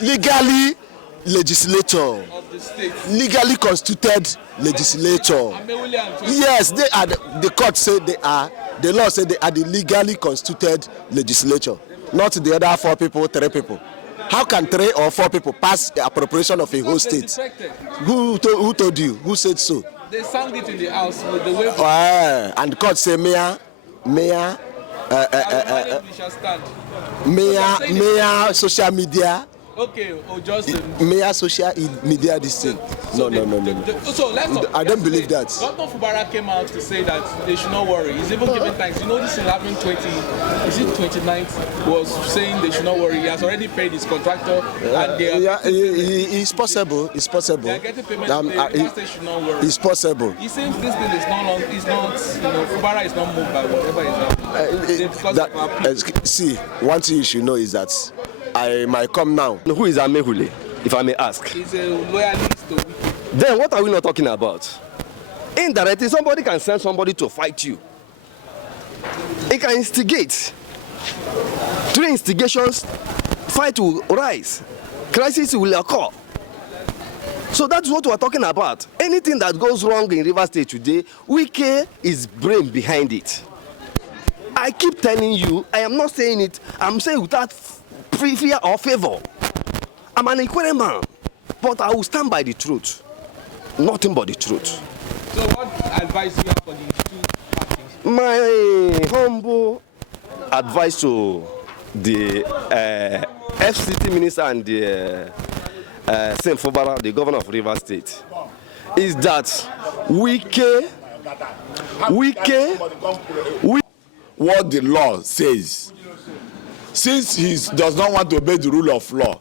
legally legislator of the state. Legally constituted legislator. Yes, they are. The court said they are. The law said they are the legally constituted legislature, not the other 4 people, 3 people. How can 3 or 4 people pass the appropriation of a whole state? Who told you? Who said so? They sang it in the house with the way. And the court say mayor, social media. Okay, or just mayor social media this thing. No. So I don't believe that. Governor Fubara came out to say that they should not worry. He's even given thanks. You know, this thing happened 29th was saying they should not worry. He has already paid his contractor, and they are it's possible. It's possible. They are getting payment. They should not worry. It's possible. He says this thing is not long. It's not. Fubara is not moved by whatever is happening. See, one thing you should know is that I might come now. Who is Amehule, if I may ask? He's a loyalist to Wike. Then what are we not talking about? Indirectly, somebody can send somebody to fight you. It can instigate. Through instigations, fight will rise. Crisis will occur. So that's what we're talking about. Anything that goes wrong in Rivers State today, Wike is brain behind it. I keep telling you, I am not saying it, I'm saying without fear or favor. I'm an inquiry man, but I will stand by the truth. Nothing but the truth. So what advice do you have for the 2 parties? My humble advice to the FCT minister and the Saint Fubara, the governor of Rivers State, is that what the law says. Since he does not want to obey the rule of law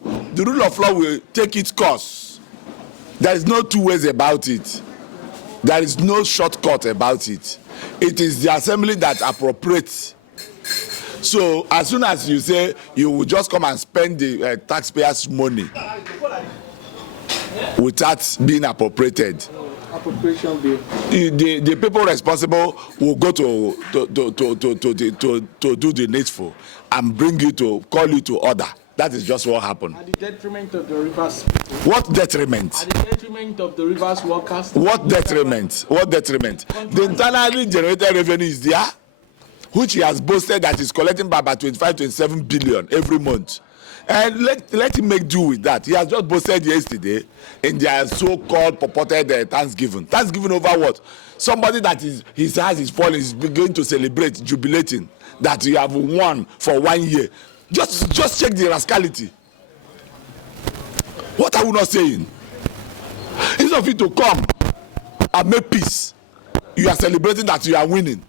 will take its course. There is no 2 ways about it. There is no shortcut about it. It is the assembly that appropriates. So as soon as you say you will just come and spend the taxpayers' money without being appropriated, appropriation bill, the people responsible will go to do the needful and bring you to call you to order. That is just what happened. At the detriment of the Rivers people. What detriment? At the detriment of the Rivers workers. What detriment? What detriment? The internally generated revenue is there, which he has boasted that he's collecting by about 25-27 billion every month. And let him make do with that. He has just boasted yesterday in their so-called purported Thanksgiving. Thanksgiving over what? Somebody that his eyes is falling is beginning to celebrate, jubilating that you have won for 1 year. Just check the rascality. What are we not saying? Instead of you to come and make peace, you are celebrating that you are winning.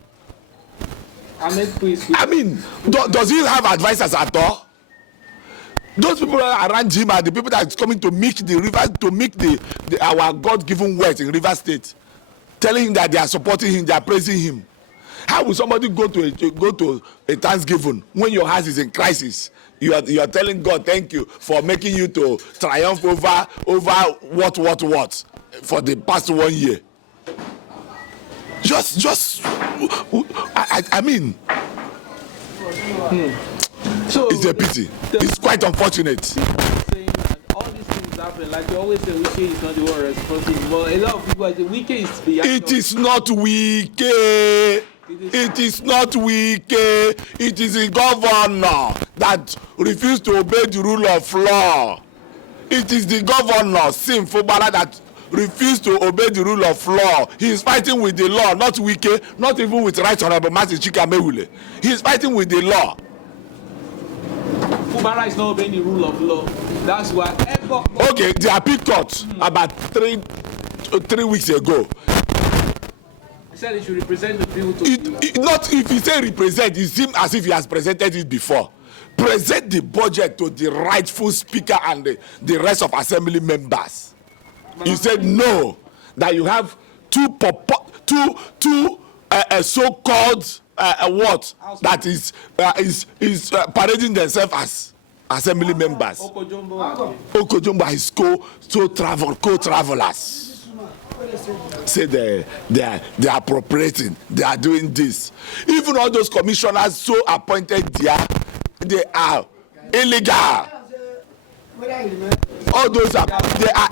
I make peace. I mean, does he have advisors at all? Those people around him are the people that is coming to make the river, to make our God-given words in River State, telling him that they are supporting him, they are praising him. How will somebody go to a Thanksgiving when your house is in crisis? You are telling God, thank you for making you to triumph over what for the past 1 year. I mean, so it's a pity. It's quite unfortunate. Saying that all these things happen, like you always say, Wike is not the one responsible. But a lot of people say Wike is behind. It is not Wike. It is not Wike. It is the governor that refused to obey the rule of law. It is the governor, Sim Fubara, that refused to obey the rule of law. He is fighting with the law, not Wike, not even with Right Honorable Martin Chikamewule. He is fighting with the law. Fubara is not obeying the rule of law. That's why. Okay, the appeal court about three weeks ago. He said he should represent the people to. Not if he say represent, it seems as if he has presented it before. Present the budget to the rightful speaker and the rest of assembly members. He said no, that you have two so-called what that is parading themselves as assembly members. Okojombo is co-travelers. Say they are appropriating, they are doing this. Even all those commissioners so appointed there, they are illegal. All those are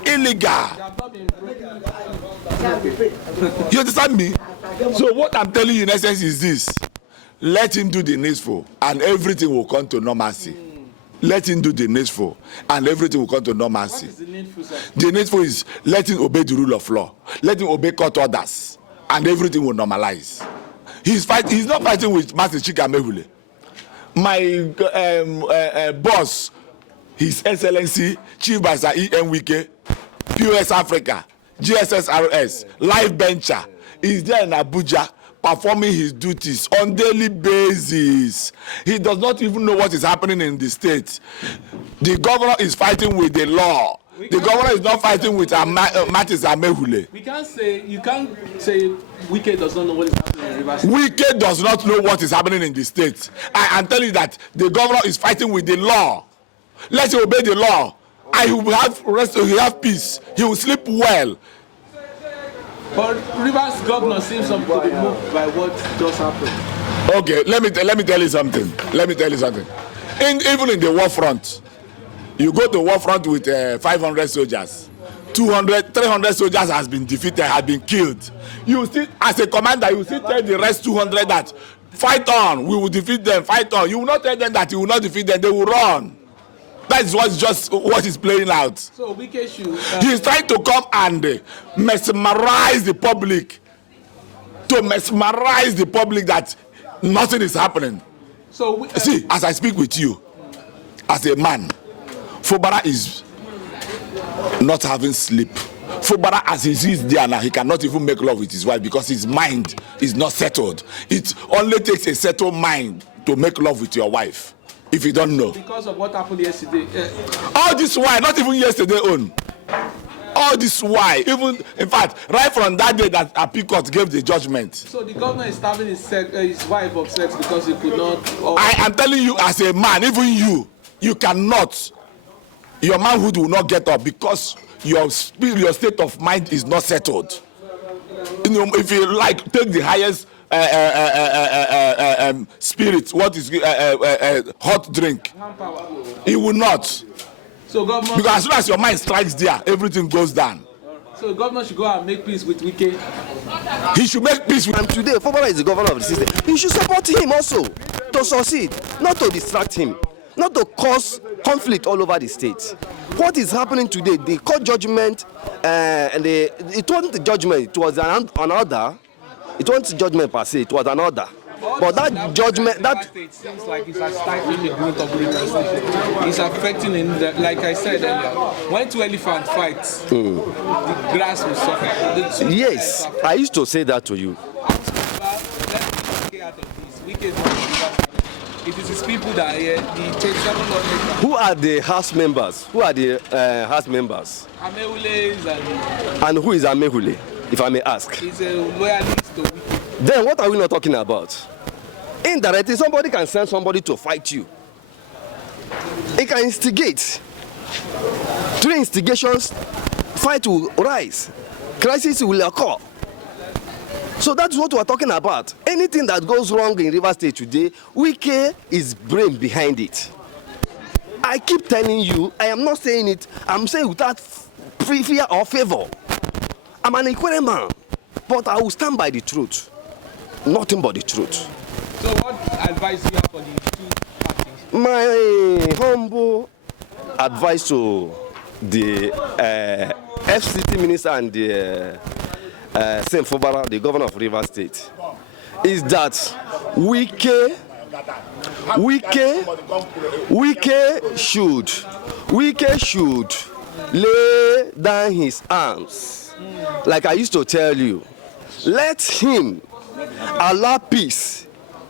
illegal. You understand me? So what I'm telling you in essence is this: let him do the needful, and everything will come to normalcy. Let him do the needful, and everything will come to normalcy. What is the needful, sir? The needful is let him obey the rule of law. Let him obey court orders, and everything will normalize. He's not fighting with Master Chikamehule. My boss, His Excellency Chief Basa E.M. Wike, POS Africa, GSSRS, Life Venture, is there in Abuja performing his duties on daily basis. He does not even know what is happening in the state. The governor is fighting with the law. The governor is not fighting with Matis Amehule. You can't say Wike does not know what is happening in Rivers State. Wike does not know what is happening in the state. I am telling you that the governor is fighting with the law. Let him obey the law, and he will have rest. He will have peace. He will sleep well. But Rivers governor seems to be moved by what just happened. Okay, let me tell you something. Even in the war front, you go to war front with 500 soldiers. 200, 300 soldiers has been defeated, has been killed. You still, as a commander, you still tell the rest 200 that fight on, we will defeat them, fight on. You will not tell them that you will not defeat them, they will run. That is what is playing out. So Wike should. He is trying to come and mesmerize the public. To mesmerize the public that nothing is happening. So see, as I speak with you, as a man, Fubara is not having sleep. Fubara, as he is there now, he cannot even make love with his wife because his mind is not settled. It only takes a settled mind to make love with your wife. If you don't know. Because of what happened yesterday. All this why, not even yesterday own. All this why, even in fact, right from that day that Apicot gave the judgment. So the governor is starving his wife of sex because he could not. I am telling you, as a man, even you cannot. Your manhood will not get up because your state of mind is not settled. You know, if you like, take the highest. Spirit, what is hot drink? He will not. So governor, because as soon as your mind strikes there, everything goes down. So the governor should go and make peace with Wike. He should make peace with. And today, Fubara is the governor of the system. You should support him also to succeed, not to distract him, not to cause conflict all over the state. What is happening today? The court judgment, it wasn't the judgment; it was an order. It wasn't judgment per se, it was an order. But that judgment, it seems like it's stifling the growth of Rivers State. It's affecting, like I said earlier, when two elephants fight, the grass will suffer. Yes, I used to say that to you. It is his people that are here, the 27 lawmakers. Who are the House members? Who are the House members? Amehule and who is Amehule, if I may ask? He's a loyalist to Wike. Then what are we not talking about? Indirectly, somebody can send somebody to fight you. It can instigate. Through instigations, fight will rise. Crisis will occur. So that's what we're talking about. Anything that goes wrong in Rivers State today, Wike is brain behind it. I keep telling you, I am not saying it, I'm saying without fear or favor. I'm an inquiring man, but I will stand by the truth. Nothing but the truth. So what advice do you have for the two parties? My humble advice to the FCT minister and the Saint Fubara, the governor of Rivers State, is that Wike should lay down his arms. Like I used to tell you, let him allow peace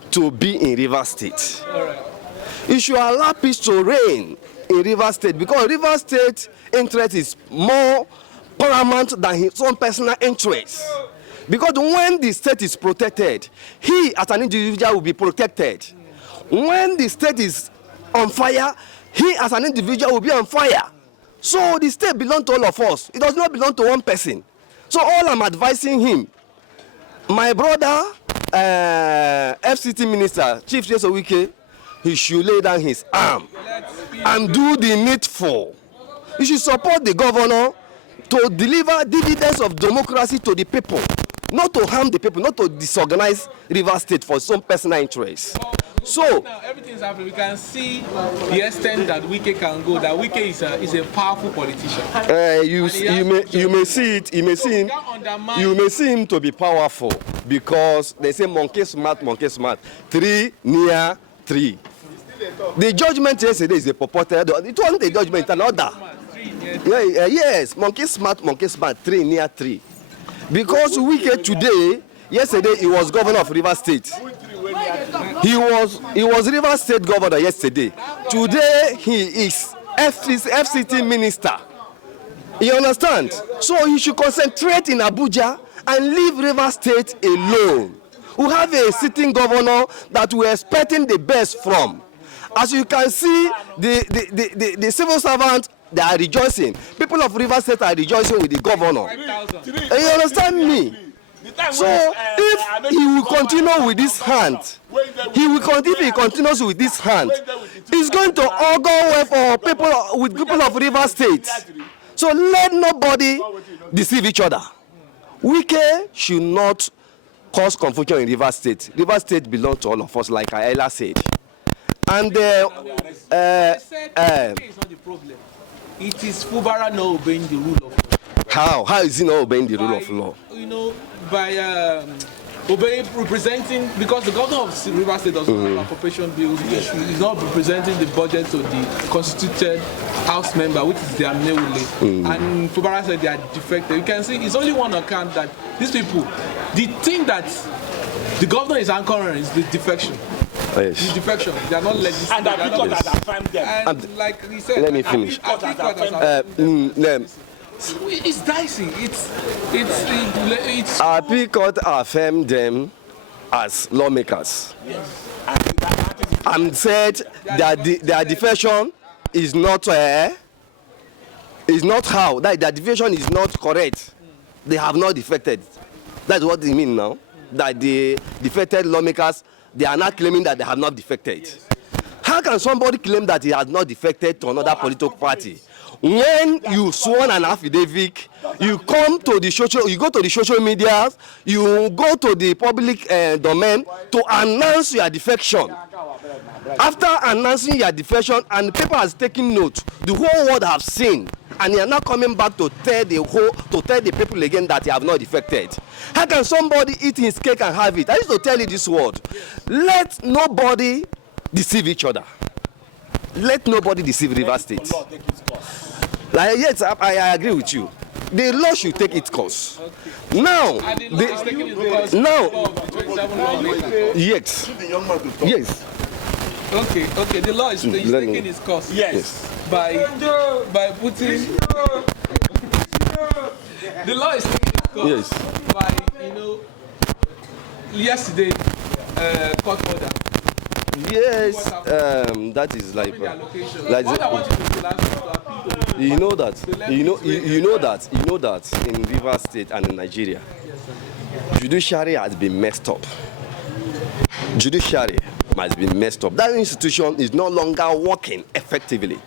to be in Rivers State. He should allow peace to reign in Rivers State because Rivers State interest is more paramount than his own personal interest. Because when the state is protected, he as an individual will be protected. When the state is on fire, he as an individual will be on fire. So the state belongs to all of us. It does not belong to one person. So all I'm advising him, my brother, FCT Minister, Chief Justice Wike, he should lay down his arm and do the needful. You should support the governor to deliver dividends of democracy to the people, not to harm the people, not to disorganize Rivers State for some personal interest. So now everything's happening. We can see the extent that Wike can go. That Wike is a powerful politician. You may see him to be powerful because they say monkey smart, 3 near 3. The judgment yesterday is a purported. It wasn't a judgment, an order. Yes, monkey smart, 3 near 3. Because Wike today, yesterday he was governor of Rivers State. He was Rivers State governor yesterday. Today he is FCT minister. You understand? So he should concentrate in Abuja and leave Rivers State alone. We have a sitting governor that we're expecting the best from. As you can see, the civil servants, they are rejoicing. People of Rivers State are rejoicing with the governor. You understand me? So if he will continue with this hand, if he continues with this hand, it's going to augur well for people of Rivers State. So let nobody deceive each other. Wike should not cause confusion in Rivers State. Rivers State belongs to all of us, like Ayla said. And Wike is not the problem. It is Fubara not obeying the rule of law. How? How is he not obeying the rule of law? You know, by representing, because the governor of Rivers State doesn't have appropriation bills, he's not representing the budget to the constituted House member, which is their Mewule. And Fubara said they are defected. You can see it's only one account that these people, the thing that the governor is anchoring is the defection. Yes. The defection. They are not legislative. And the has affirmed them. And like he said, let me finish. It's dicey. It's Appeal Court affirmed them as lawmakers. Yes. And said that their defection is not how that their defection is not correct. They have not defected. That's what they mean now. That the defected lawmakers, they are not claiming that they have not defected. Yes. How can somebody claim that he has not defected to another political party? When you sworn an affidavit, you come to the you go to the social media, you go to the public domain to announce your defection. After announcing your defection, and people has taken note, the whole world have seen, and you are not coming back to tell the people again that you have not defected. How can somebody eat his cake and have it? I used to tell you this word: let nobody deceive each other. Let nobody deceive Rivers State. Like, yes, I agree with you. The law should take its course. Okay. Now, yes. Yes. Okay. The law is taking its course. Yes. By putting. The law is taking its course. Yes. By yesterday court order. Yes, that is like what I want you to last to appeal to the you know that in Rivers State and in Nigeria, judiciary has been messed up. Judiciary has been messed up. That institution is no longer working effectively.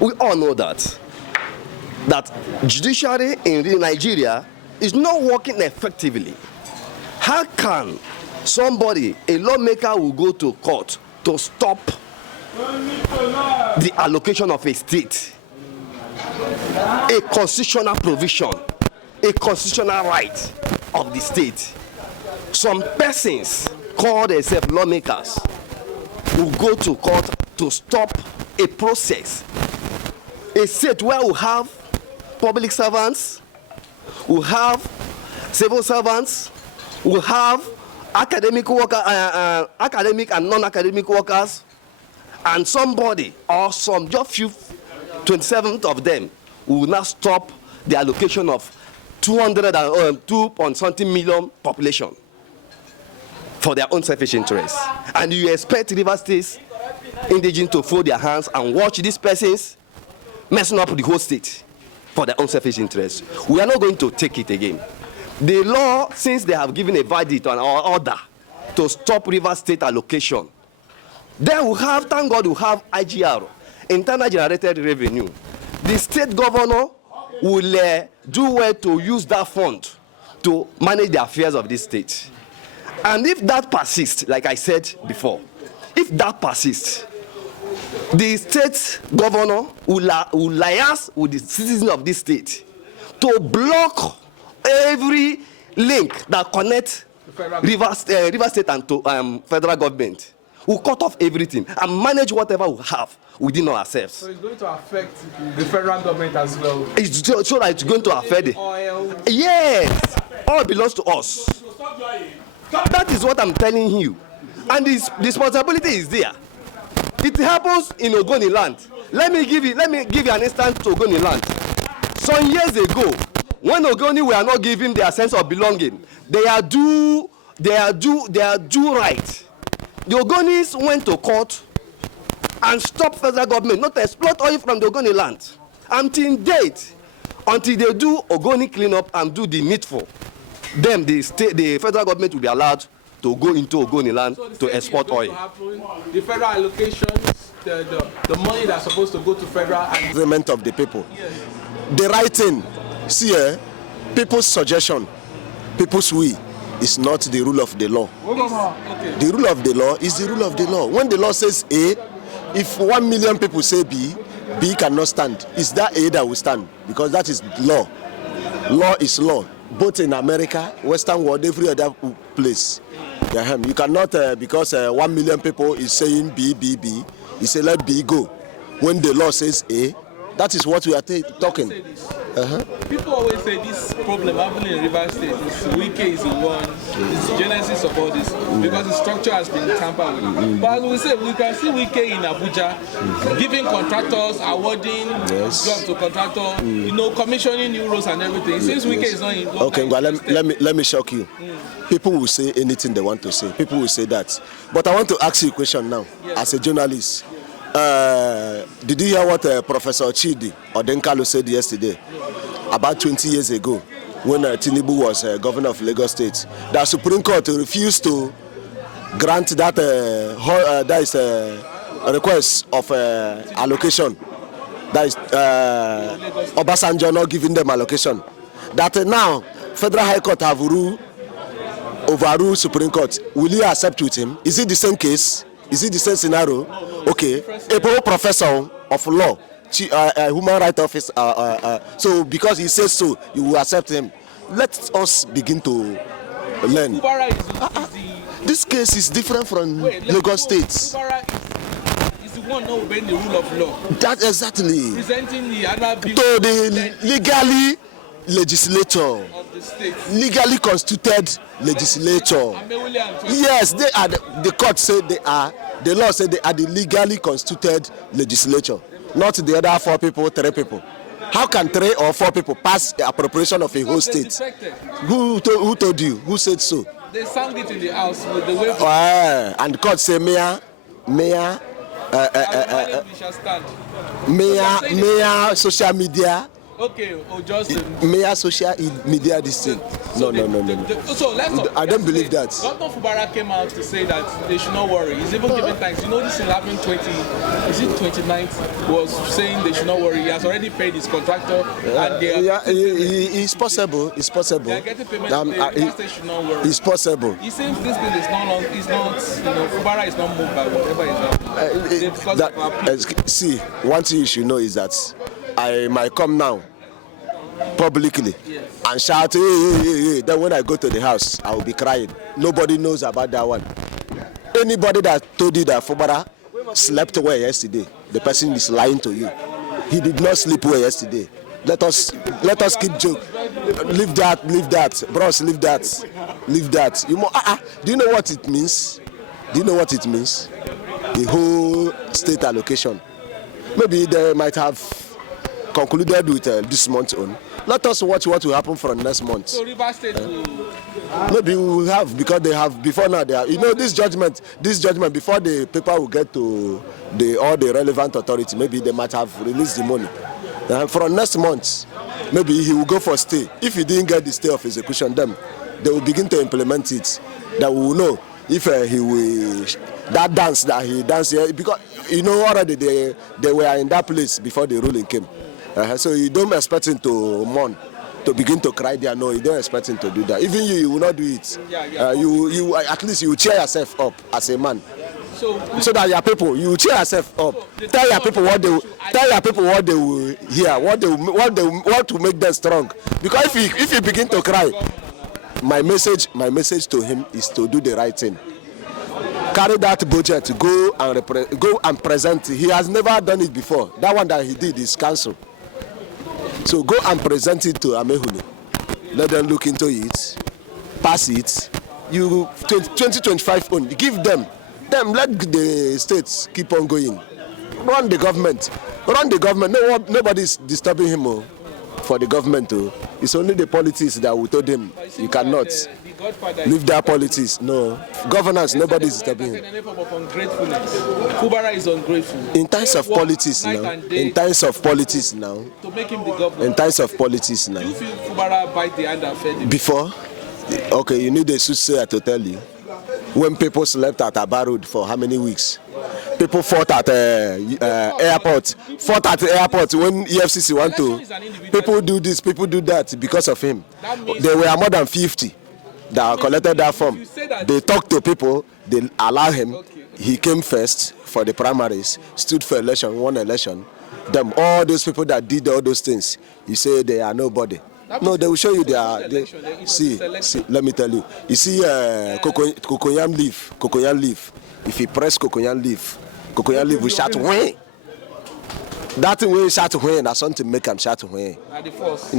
We all know that judiciary in Nigeria is not working effectively. How can somebody, a lawmaker, will go to court to stop the allocation of a state, a constitutional provision, a constitutional right of the state? Some persons call themselves lawmakers will go to court to stop a process, a state where we have public servants, we have civil servants, we have academic and non-academic workers, and somebody or some just few 27th of them will now stop the allocation of 2.something million population for their own selfish interests. And you expect Rivers State indigenous to fold their hands and watch these persons messing up the whole state for their own selfish interests? We are not going to take it again. The law, since they have given a verdict on our order to stop Rivers State allocation, then we have, thank God, we have IGR, internal generated revenue. the state governor will do well to use that fund to manage the affairs of this state. And if that persists, like I said before, if that persists, the state governor will liaise with the citizens of this state to block every link that connects River State and to federal government. We'll cut off everything and manage whatever we have within ourselves. So it's going to affect the federal government as well. It's so that it's going to affect the oil. Yes, all belongs to us. That is what I'm telling you, and this responsibility is there. It happens in Ogoni land. Let me give you an instance to Ogoni land. Some years ago, when Ogoni were not given their sense of belonging, they are due right. The Ogonis went to court and stopped federal government not to exploit oil from the Ogoni land until date, until they do Ogoni cleanup and do the needful. Then the federal government will be allowed to go into Ogoni land to export oil. The federal allocations, the money that's supposed to go to federal and Agreement of the people. Yes. The right thing, see, people's suggestion, people's will is not the rule of the law. okay. The rule of the law is the rule of the law. When the law says A, if 1 million people say B, B cannot stand. It's that A that will stand, because that is law. Law is law, both in America, Western world, every other place. You cannot, because 1 million people is saying B, B, B, you say let B go. When the law says A, that is what we are talking. People always say this problem happening in River State is Wike is the one, it's the genesis of all this, because the structure has been tampered with. But as we say, we can see Wike in Abuja giving contractors, awarding jobs to contractors, commissioning new roads and everything. It seems Wike is not in. Okay, well, let me shock you. People will say anything they want to say. People will say that. But I want to ask you a question now, as a journalist. Did you hear what Professor Chidi Odenkalo said yesterday? About 20 years ago, when Tinubu was governor of Lagos State, the Supreme Court refused to grant that request of allocation. That is Obasanjo not giving them allocation. That now Federal High Court have overruled Supreme Court. Will you accept with him? Is it the same case? Is it the same scenario? Okay, a professor of law, human rights officer. So because he says so, you will accept him. Let us begin to learn. This case is different from Lagos State. Fubara is the one not obeying the rule of law. That exactly. Presenting the other bill to the legally legislator, of the state. Legally constituted legislator. Yes, they are. The court said they are. The law said they are the legally constituted legislature, not the other 4 people, 3 people. How can 3 or 4 people pass the appropriation of a whole state? Who told you? Who said so? They sang it in the house with the way. And the court said, Mayor, social media. Okay, or just Mayor social media this thing. No. So let's. I don't believe that. Governor Fubara came out to say that they should not worry. He's even giving thanks. You know, this will happen 29th was saying they should not worry. He has already paid his contractor, and they are it's possible. It's possible. They are getting payment. They should not worry. It's possible. He seems this thing is not long. It's not. Fubara is not moved by whatever is happening. See, one thing you should know is that I might come now publicly and shout, hey. Then when I go to the house, I will be crying. Nobody knows about that one. Anybody that told you that Fubara slept well yesterday, the person is lying to you. He did not sleep well yesterday. Let us keep joke. Leave that, bros. Leave that. Do you know what it means? The whole state allocation. Maybe they might have concluded with this month's own. Let us watch what will happen from next month. So River State maybe we will have, because they have before now. They are, this judgment before the paper will get to all the relevant authority. Maybe they might have released the money. From next month, maybe he will go for stay. If he didn't get the stay of execution, then they will begin to implement it. That we will know if he will that dance that he danced here, because already they were in that place before the ruling came. So you don't expect him to mourn, to begin to cry there. No, you don't expect him to do that. Even you will not do it. You at least you cheer yourself up as a man. So that your people, you cheer yourself up. Tell your people what they will hear, what to make them strong. Because if you begin to cry, my message to him is to do the right thing. Carry that budget, go and present. He has never done it before. That one that he did is cancelled. So go and present it to Amehuni. Let them look into it, pass it. You 2025 only. Give them. Let the states keep on going. Run the government. Nobody is disturbing him. For the government, it's only the politics that we told him you cannot leave their politics. No governance. Nobody is disturbing him. Fubara is ungrateful. In times of politics now. In times of politics now. To make him the governor. In times of politics now. Do you feel Fubara bite the hand and fed him? Before, okay, you need a soothsayer to tell you. When people slept at Aba Road for how many weeks? People fought at airport. Fought at the airport when EFCC want to. People do this, people do that because of him. There were more than 50 that collected that form. They talked to people, they allowed him. He came first for the primaries, stood for election, won election. Them, all those people that did all those things, you say they are nobody. No, they will show you see, let me tell you. You see cocoyam leaf. If you press cocoyam leaf will shout when. That way shout when, that's something make him shout when. At the force.